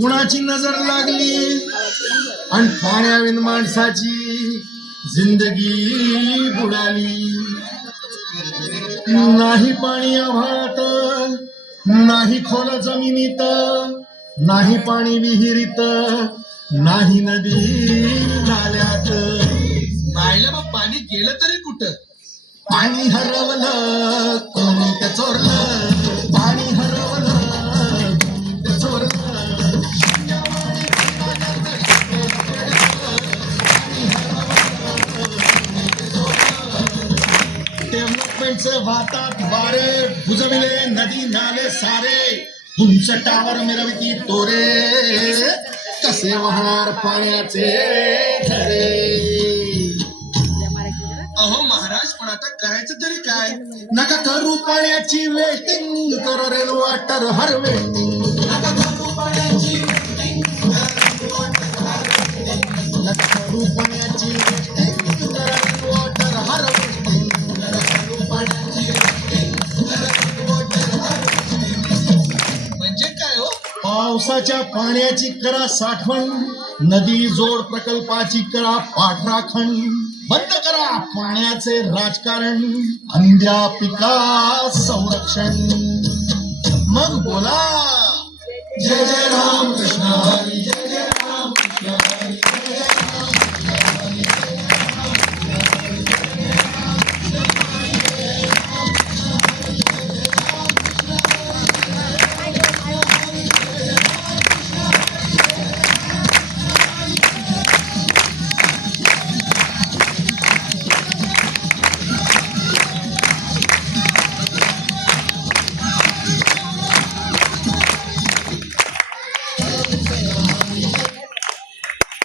कुणाची नजर लागली आणि पाण्याविन माणसाची जिंदगी बुडाली. नाही पाणी आभाळात, नाही खोल जमिनीत, नाही पाणी विहिरीत, नाही नदी नाल्यात. पाहिलं मग पाणी गेलं तरी कुठं? पाणी हरवलं कोणी ते चोरलं, पाणी हरवलं कोणी ते चोरलं. डेव्हलपमेंटचे वाहतात वारे, बुजविले नदी नाले सारे, उंच टावर मिरविती तोरे, कसे वाहणार पाण्याचे झरे. अहो महाराज, पण आता करायचं तरी काय? नका करू पाण्याची वेस्टिंग, करो रेन वॉटर हार्वेस्टिंग. नका करू पाण्याची वेस्टिंग, नका करू पाण्याची वेस्टिंग, करो रेन वॉटर हार्वेस्टिंग. म्हणजे काय हो? पावसाच्या पाण्याची करा साठवण, नदी जोड प्रकल्पाची करा पाठराखण. बंद करा पाण्याचे राजकारण, अंध्या पिका संरक्षण. मग बोला जय जय राम कृष्ण हरी.